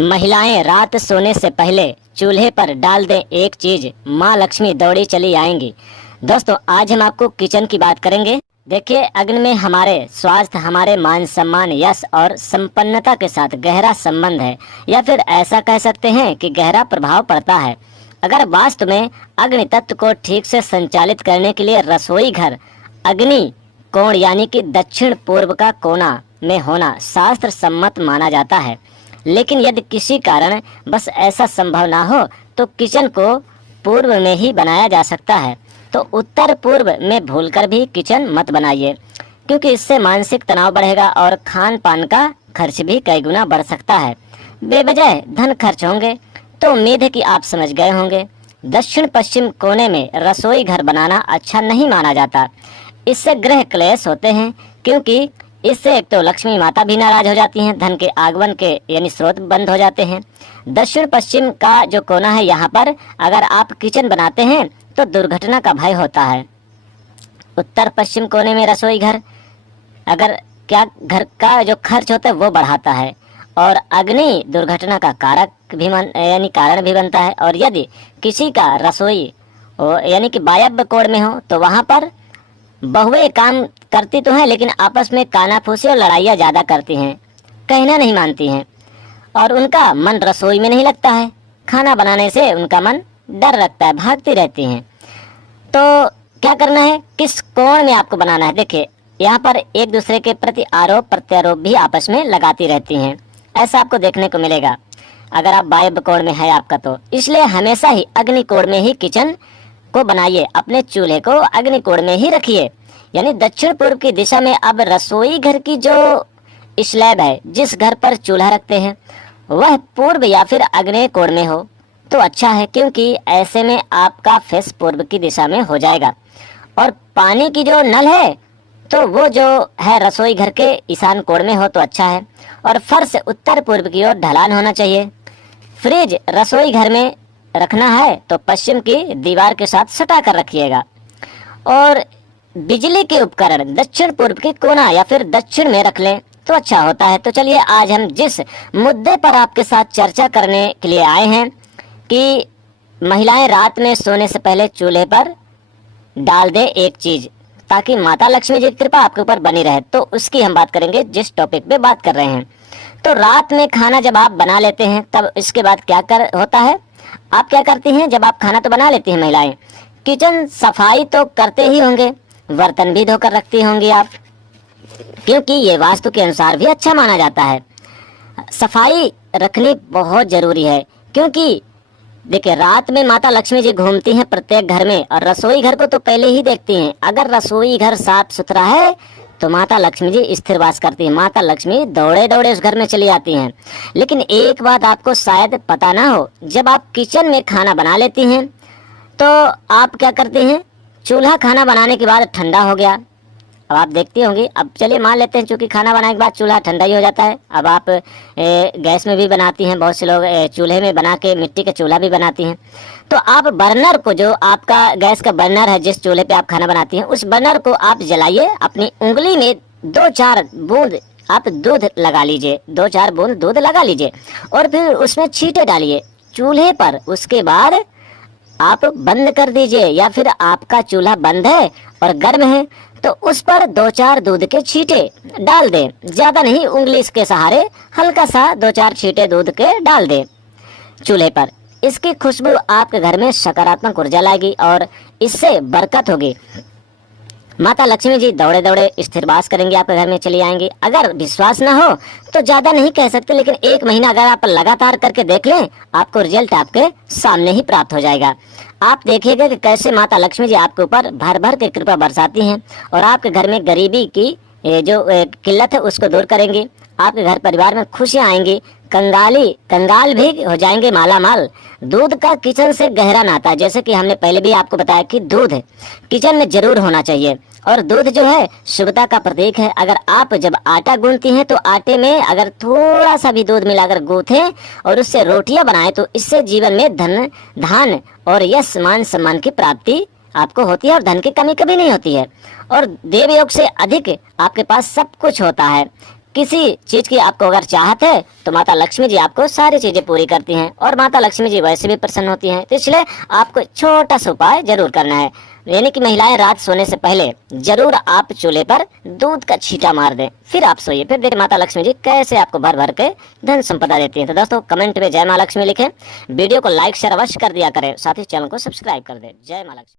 महिलाएं रात सोने से पहले चूल्हे पर डाल दें एक चीज, माँ लक्ष्मी दौड़ी चली आएंगी। दोस्तों, आज हम आपको किचन की बात करेंगे। देखिए, अग्नि में हमारे स्वास्थ्य, हमारे मान सम्मान, यश और संपन्नता के साथ गहरा संबंध है, या फिर ऐसा कह सकते हैं कि गहरा प्रभाव पड़ता है। अगर वास्तु में अग्नि तत्व को ठीक से संचालित करने के लिए रसोई घर अग्नि कोण यानी कि दक्षिण पूर्व का कोना में होना शास्त्र सम्मत माना जाता है। लेकिन यदि किसी कारण बस ऐसा संभव ना हो तो किचन को पूर्व में ही बनाया जा सकता है। तो उत्तर पूर्व में भूलकर भी किचन मत बनाइए, क्योंकि इससे मानसिक तनाव बढ़ेगा और खान पान का खर्च भी कई गुना बढ़ सकता है। बेवजह धन खर्च होंगे। तो उम्मीद है कि आप समझ गए होंगे। दक्षिण पश्चिम कोने में रसोई घर बनाना अच्छा नहीं माना जाता। इससे गृह क्लेश होते हैं, क्योंकि इससे एक तो लक्ष्मी माता भी नाराज हो जाती हैं, धन के आगमन के यानी स्रोत बंद हो जाते हैं। दक्षिण पश्चिम का जो कोना है, यहाँ पर अगर आप किचन बनाते हैं तो दुर्घटना का भय होता है। उत्तर पश्चिम कोने में रसोई घर अगर क्या घर का जो खर्च होता है वो बढ़ाता है, और अग्नि दुर्घटना का कारक भी यानी कारण भी बनता है। और यदि किसी का रसोई यानी कि वायव्य कोण में हो तो वहाँ पर बहुएं काम करती तो हैं, लेकिन आपस में कानाफूसी और लड़ाइयाँ ज़्यादा करती हैं, कहना नहीं मानती हैं, और उनका मन रसोई में नहीं लगता है। खाना बनाने से उनका मन डर रखता है, भागती रहती हैं। तो क्या करना है, किस कोण में आपको बनाना है। देखिए, यहाँ पर एक दूसरे के प्रति आरोप प्रत्यारोप भी आपस में लगाती रहती हैं, ऐसा आपको देखने को मिलेगा अगर आप वायव्य कोण में है आपका तो। इसलिए हमेशा ही अग्नि कोण में ही किचन को बनाइए, अपने चूल्हे को अग्नि कोण में ही रखिए। यानी दक्षिण पूर्व की दिशा में। अब रसोई घर की जो स्लैब है, जिस घर पर चूल्हा रखते हैं, वह पूर्व या फिर आग्नेय कोण में हो तो अच्छा है, क्योंकि ऐसे में आपका फेस पूर्व की दिशा में हो जाएगा। और पानी की जो नल है तो वो जो है रसोई घर के ईशान कोण में हो तो अच्छा है। और फर्श उत्तर पूर्व की ओर ढलान होना चाहिए। फ्रिज रसोई घर में रखना है तो पश्चिम की दीवार के साथ सटा कर रखिएगा। और बिजली के उपकरण दक्षिण पूर्व के कोना या फिर दक्षिण में रख लें तो अच्छा होता है। तो चलिए, आज हम जिस मुद्दे पर आपके साथ चर्चा करने के लिए आए हैं कि महिलाएं रात में सोने से पहले चूल्हे पर डाल दे एक चीज, ताकि माता लक्ष्मी जी की कृपा आपके ऊपर बनी रहे। तो उसकी हम बात करेंगे, जिस टॉपिक पे बात कर रहे हैं। तो रात में खाना जब आप बना लेते हैं तब इसके बाद क्या होता है, आप क्या करती हैं। जब आप खाना तो बना लेती हैं महिलाएं, किचन सफाई तो करते ही होंगे, बर्तन भी धोकर रखती होंगी आप, क्योंकि ये वास्तु के अनुसार भी अच्छा माना जाता है। सफाई रखनी बहुत जरूरी है, क्योंकि देखिए, रात में माता लक्ष्मी जी घूमती हैं प्रत्येक घर में, और रसोई घर को तो पहले ही देखती हैं। अगर रसोई घर साफ सुथरा है तो माता लक्ष्मी जी स्थिर वास करती हैं। माता लक्ष्मी दौड़े दौड़े उस घर में चली आती हैं। लेकिन एक बात आपको शायद पता ना हो, जब आप किचन में खाना बना लेती हैं तो आप क्या करते हैं, चूल्हा खाना बनाने के बाद ठंडा हो गया, अब आप देखती होंगी। अब चलिए मान लेते हैं चूँकि खाना बनाने के बाद चूल्हा ठंडा ही हो जाता है। अब आप गैस में भी बनाती हैं, बहुत से लोग चूल्हे में बना के मिट्टी का चूल्हा भी बनाती हैं। तो आप बर्नर को, जो आपका गैस का बर्नर है जिस चूल्हे पे आप खाना बनाती हैं, उस बर्नर को आप जलाइए। अपनी उंगली में 2-4 बूंद आप दूध लगा लीजिए, 2-4 बूंद दूध लगा लीजिए, और फिर उसमें छींटे डालिए चूल्हे पर। उसके बाद आप बंद कर दीजिए, या फिर आपका चूल्हा बंद है और गर्म है तो उस पर 2-4 दूध के छींटे डाल दें। ज्यादा नहीं, उंगली के सहारे हल्का सा 2-4 छींटे दूध के डाल दें चूल्हे पर। इसकी खुशबू आपके घर में सकारात्मक ऊर्जा लाएगी और इससे बरकत होगी। माता लक्ष्मी जी दौड़े दौड़े स्थिर वास करेंगे, आपके घर में चली आएंगी। अगर विश्वास ना हो तो ज्यादा नहीं कह सकते, लेकिन 1 महीना अगर आप लगातार करके देख लें, आपको रिजल्ट आपके सामने ही प्राप्त हो जाएगा। आप देखिएगा कि कैसे माता लक्ष्मी जी आपके ऊपर भर भर के कृपा बरसाती हैं, और आपके घर में गरीबी की जो किल्लत है उसको दूर करेंगी। आपके घर परिवार में खुशियां आएंगी, कंगाल भी हो जाएंगे माला माल। दूध का किचन से गहरा नाता, जैसे कि हमने पहले भी आपको बताया कि दूध किचन में जरूर होना चाहिए, और दूध जो है शुभता का प्रतीक है। अगर आप जब आटा गूंथती हैं तो आटे में अगर थोड़ा सा भी दूध मिलाकर गूंथें और उससे रोटियां बनाएं तो इससे जीवन में धन और यश मान सम्मान की प्राप्ति आपको होती है, और धन की कमी कभी नहीं होती है, और देव योग से अधिक आपके पास सब कुछ होता है। किसी चीज की आपको अगर चाहत है तो माता लक्ष्मी जी आपको सारी चीजें पूरी करती हैं, और माता लक्ष्मी जी वैसे भी प्रसन्न होती हैं। तो इसलिए आपको छोटा सा उपाय जरूर करना है, यानी कि महिलाएं रात सोने से पहले जरूर आप चूल्हे पर दूध का छींटा मार दें, फिर आप सोइए। फिर देखिए माता लक्ष्मी जी कैसे आपको भर भर के धन संपदा देती है। तो दोस्तों कमेंट में जय माँ लक्ष्मी लिखें, वीडियो को लाइक शेयर अवश्य कर दिया करें, साथ ही चैनल को सब्सक्राइब कर दें। जय माँ लक्ष्मी।